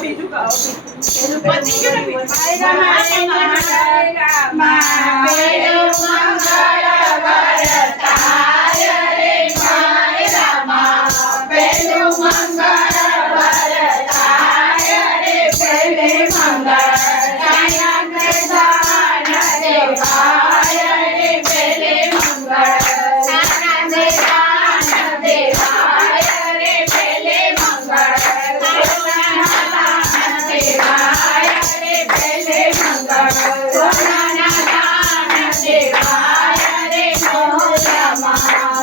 બીજું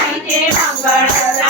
लक्ष्मी ते मंगळ